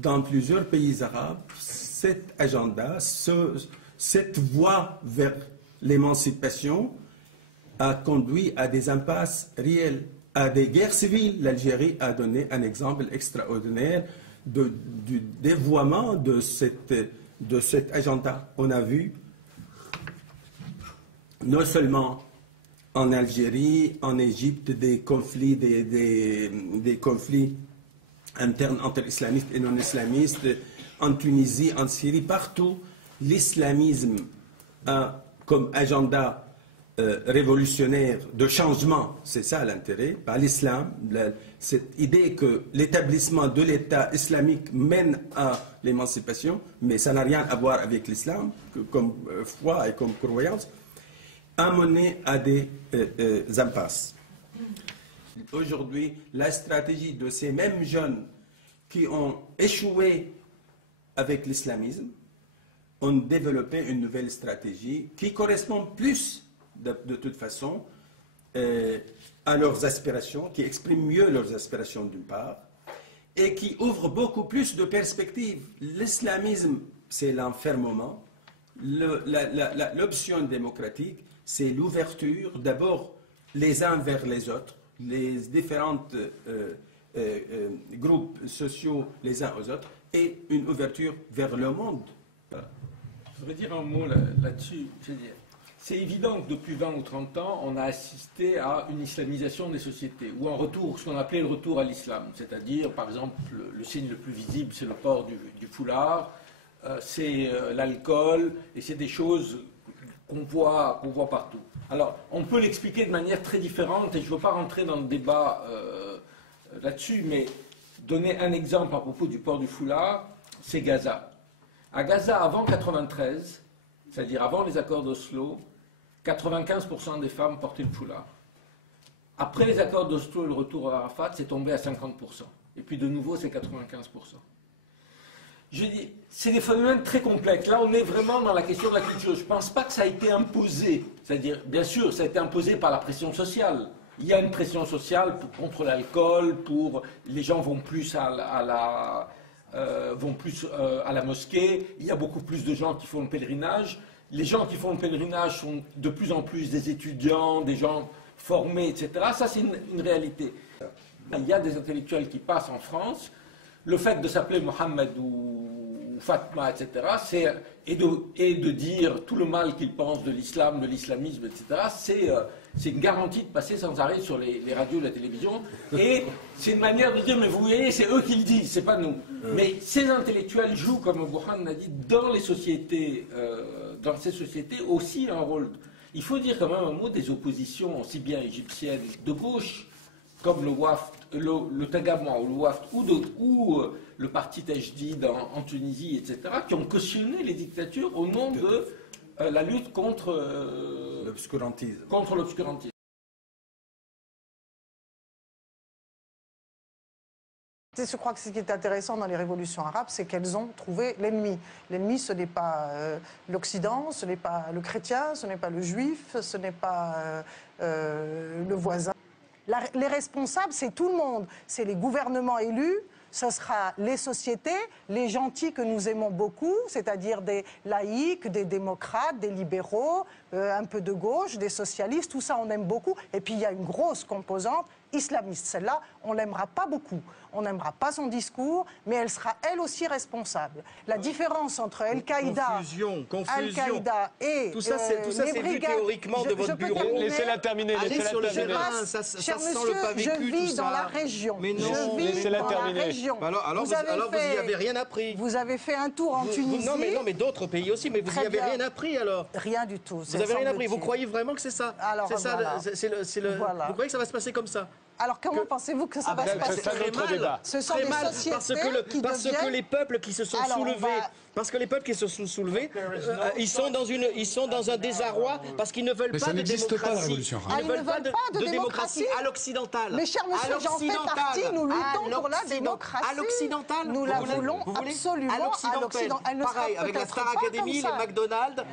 dans plusieurs pays arabes, cet agenda, cette voie vers l'émancipation a conduit à des impasses réelles, à des guerres civiles. L'Algérie a donné un exemple extraordinaire du dévoiement de cet agenda. On a vu, non seulement en Algérie, en Égypte, des conflits, des conflits internes entre islamistes et non-islamistes, en Tunisie, en Syrie, partout, l'islamisme a comme agenda révolutionnaire de changement, c'est ça l'intérêt, par l'islam, cette idée que l'établissement de l'État islamique mène à l'émancipation, mais ça n'a rien à voir avec l'islam, comme foi et comme croyance, a mené à des impasses. Aujourd'hui, la stratégie de ces mêmes jeunes qui ont échoué avec l'islamisme ont développé une nouvelle stratégie qui correspond plus, de toute façon, à leurs aspirations, qui exprime mieux leurs aspirations d'une part, et qui ouvre beaucoup plus de perspectives. L'islamisme, c'est l'enfermement. L'option démocratique, c'est l'ouverture, d'abord les uns vers les autres, les différents groupes sociaux les uns aux autres, et une ouverture vers le monde. Voilà. Je voudrais dire un mot là-dessus. C'est évident que depuis 20 ou 30 ans, on a assisté à une islamisation des sociétés, ou un retour, ce qu'on appelait le retour à l'islam. C'est-à-dire, par exemple, le signe le plus visible, c'est le port du foulard, c'est l'alcool, et c'est des choses qu'on voit partout. Alors, on peut l'expliquer de manière très différente, et je ne veux pas rentrer dans le débat là-dessus, mais donner un exemple à propos du port du foulard, c'est Gaza. À Gaza, avant 1993, c'est-à-dire avant les accords d'Oslo, 95% des femmes portaient le foulard. Après les accords d'Oslo et le retour à Arafat, c'est tombé à 50%. Et puis de nouveau, c'est 95%. Je dis, c'est des phénomènes très complexes. Là, on est vraiment dans la question de la culture. Je ne pense pas que ça a été imposé. C'est-à-dire, bien sûr, ça a été imposé par la pression sociale. Il y a une pression sociale contre l'alcool, les gens vont plus à la mosquée, il y a beaucoup plus de gens qui font le pèlerinage. Les gens qui font le pèlerinage sont de plus en plus des étudiants, des gens formés, etc. Ça, c'est une réalité. Il y a des intellectuels qui passent en France. Le fait de s'appeler Mohammed ou Fatma, etc., et de dire tout le mal qu'ils pensent de l'islam, de l'islamisme, etc., c'est une garantie de passer sans arrêt sur les radios et la télévision. Et c'est une manière de dire, mais vous voyez, c'est eux qui le disent, c'est pas nous. Mais ces intellectuels jouent, comme Bouhan l'a dit, dans ces sociétés aussi un rôle. Il faut dire quand même un mot des oppositions, aussi bien égyptiennes de gauche, comme le Waft, le Tagama ou le Waft, ou le parti Tajdid en Tunisie, etc., qui ont cautionné les dictatures au nom de la lutte contre l'obscurantisme. Je crois que ce qui est intéressant dans les révolutions arabes, c'est qu'elles ont trouvé l'ennemi. L'ennemi, ce n'est pas l'Occident, ce n'est pas le chrétien, ce n'est pas le juif, ce n'est pas le voisin. Les responsables, c'est tout le monde. C'est les gouvernements élus, ce sera les sociétés, les gentils que nous aimons beaucoup, c'est-à-dire des laïcs, des démocrates, des libéraux, un peu de gauche, des socialistes, tout ça on aime beaucoup. Et puis il y a une grosse composante islamiste. Celle-là, on l'aimera pas beaucoup. On n'aimera pas son discours, mais elle sera elle aussi responsable. La différence entre Al-Qaïda et tout ça, c'est vu théoriquement de votre bureau. Laissez-la terminer. Allez sur le terrain, ça cher sent monsieur, le pas vécu, je vis tout ça. dans la région. Mais non, laissez-la terminer. Alors vous n'y avez rien appris. Vous avez fait un tour en Tunisie. Non, mais d'autres pays aussi, mais vous n'y avez rien appris alors. Rien du tout. Vous n'avez rien appris. Vous croyez vraiment que c'est ça? Alors, c'est ça, voilà. Vous croyez que ça va se passer comme ça? Alors comment pensez-vous que ça va se passer? Très mal. Ce sont Très des mal, sociétés parce que les peuples qui se sont soulevés, ils sont dans un désarroi parce qu'ils ne veulent pas de démocratie. Ils ne veulent pas de démocratie à l'occidentale. Mais cher monsieur, j'en fais partie, nous luttons pour la démocratie. À l'occidentale. Nous la voulons absolument à l'occidentale. Pareil, avec la Star Academy, les McDonald's,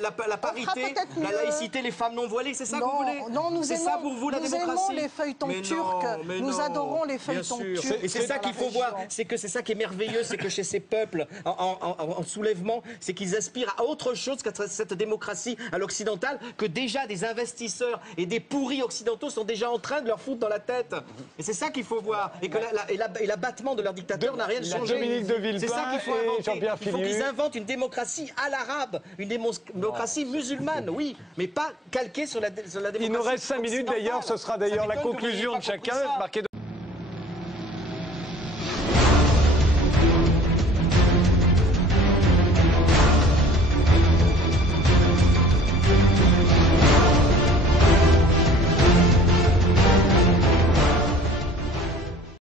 la parité, la laïcité, les femmes non voilées, c'est ça que vous voulez? Non, nous c'est ça pour vous la démocratie? les feuilletons turcs. Nous adorons les feuilletons turcs. Et c'est ça qu'il faut voir, c'est que c'est ça qui est merveilleux, c'est que chez ces peuples en soulèvement, c'est qu'ils aspirent à autre chose que cette démocratie à l'occidentale, que déjà des investisseurs et des pourris occidentaux sont déjà en train de leur foutre dans la tête. Et c'est ça qu'il faut voir. Et que l'abattement de leur dictateur n'a rien changé. C'est ça qu'il faut inventer. Il faut qu'ils inventent une démocratie à l'arabe, une démocratie musulmane, oui, mais pas calquée sur la démocratie. Il nous reste 5 minutes d'ailleurs, ce sera d'ailleurs la conclusion de chacun.